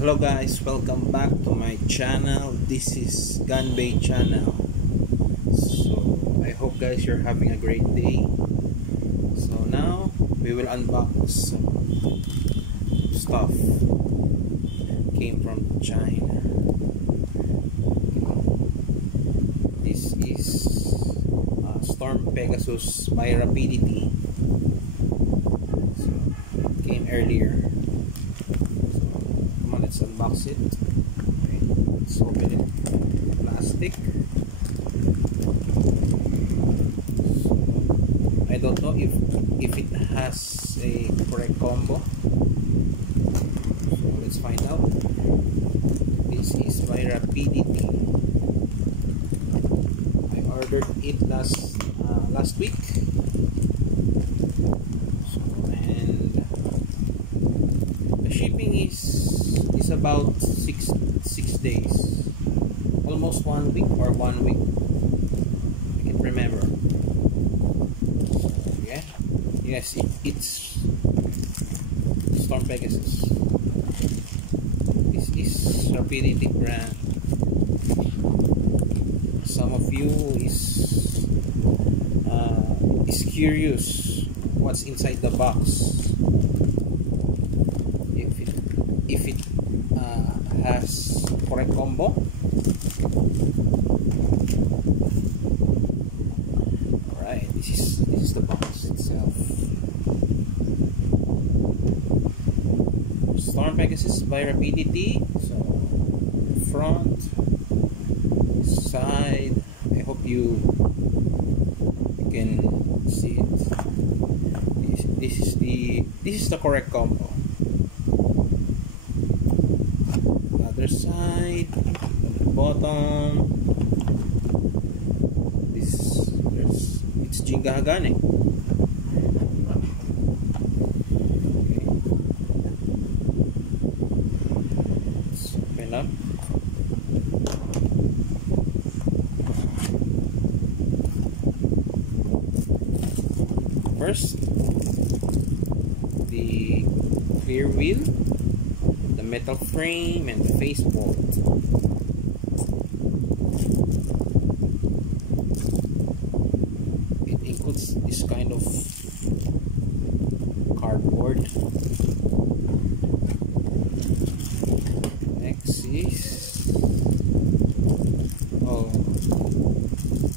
Hello guys, welcome back to my channel. This is Gunbay channel. So I hope guys you're having a great day. So now we will unbox some stuff came from China. This is Storm Pegasus by Rapidity. So it came earlier. Let's unbox it. Okay, let's open it. Plastic. So, I don't know if it has a correct combo. So let's find out. This is by Rapidity. I ordered it last week. So, and the shipping is about six days, almost 1 week or 1 week. I can't remember. So, yeah, yes, it's Storm Pegasus. This is Rapidity brand. Some of you is curious what's inside the box. If it has correct combo. Alright, this is the box itself. Storm Pegasus by Rapidity. So front, side. I hope you can see it. This is the correct combo. Other side, bottom. It's Jinga Hagane. Okay. Let's open up. First, the clear wheel, the metal frame, and the facebolt. It includes this kind of cardboard. Next is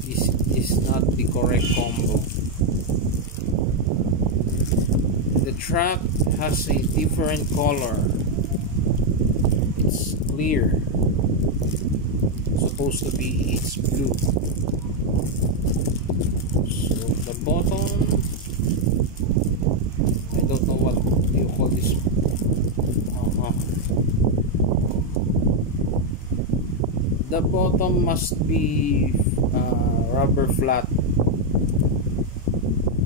this is not the correct combo. The track has a different color. It's clear. Supposed to be it's blue. So the bottom, I don't know what you call this. The bottom must be rubber flat,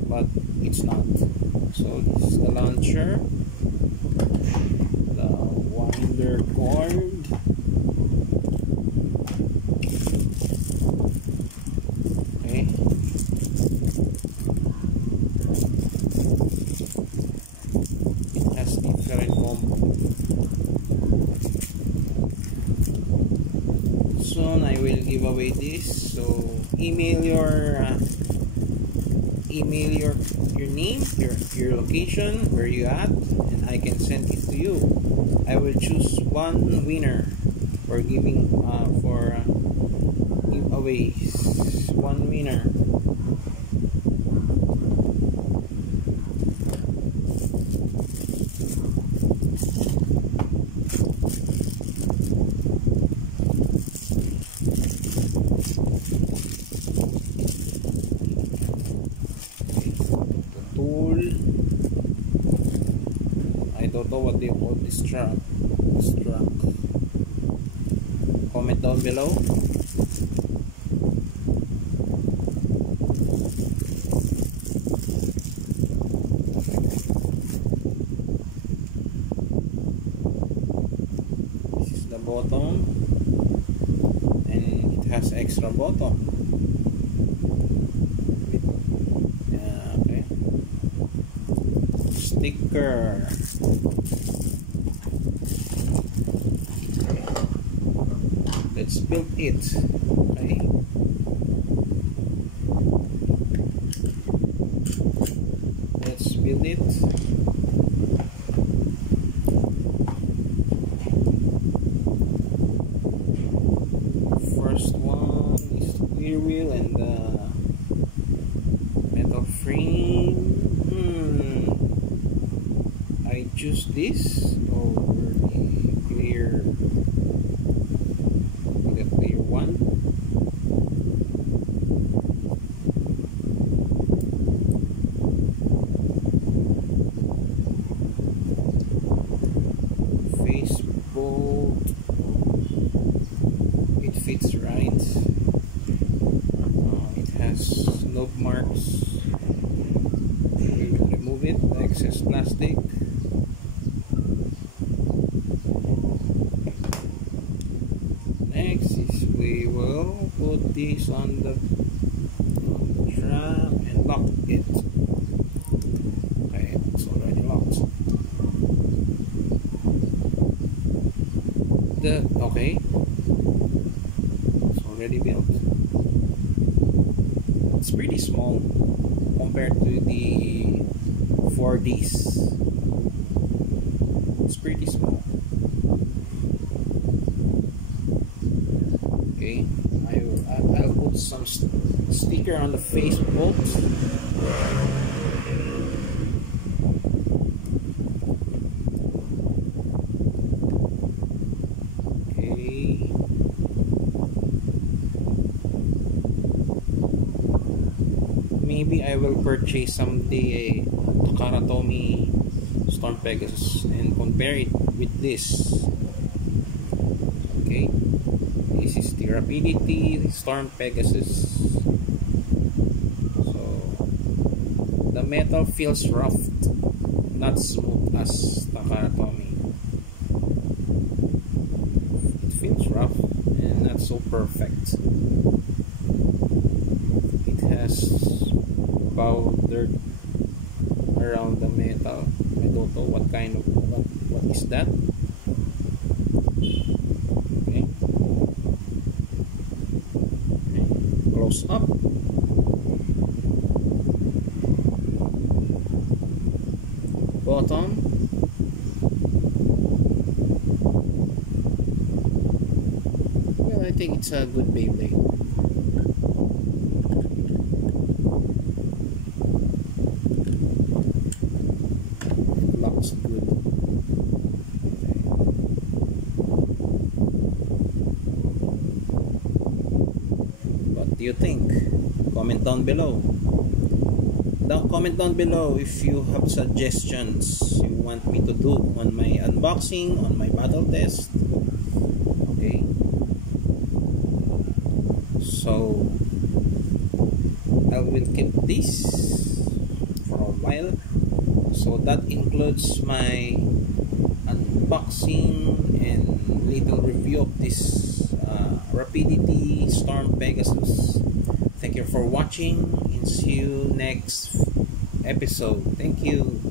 but it's not. So this is the launcher, the winder cord, okay. It has different combo. Soon I will give away this, so email your name, your location, where you at, and I can send it to you. I will choose one winner for giving giveaways. One winner. Tool. I don't know what they call this truck. Comment down below. This is the bottom, and it has extra bottom. Okay. Sticker. let's build it. Okay, let's build it. First one is the rear wheel and the metal frame. I choose this over the clear one. Face bolt, it fits right. It has knob marks. We will remove it, the excess plastic. Next is we will put this on the trap and lock it. Okay, it's already locked. Okay, it's already built. It's pretty small compared to the 4Ds. It's pretty small. Okay, I'll put some sticker on the face bolt. Okay, maybe I will purchase someday a Takaratomi Storm Pegasus and compare it with this. Okay, this is the Rapidity Storm Pegasus. So the metal feels rough, not smooth as Takaratomi. It feels rough and not so perfect. It has powder around the metal. I don't know what kind of what is that. Okay, close up. Bottom. Well, I think it's a good Beyblade. Looks good. What do you think? Comment down below. Comment down below if you have suggestions you want me to do on my unboxing, on my battle test. Okay, so I will keep this for a while. So that includes my unboxing and little review of this Rapidity Storm Pegasus. Thank you for watching and see you next episode. Thank you.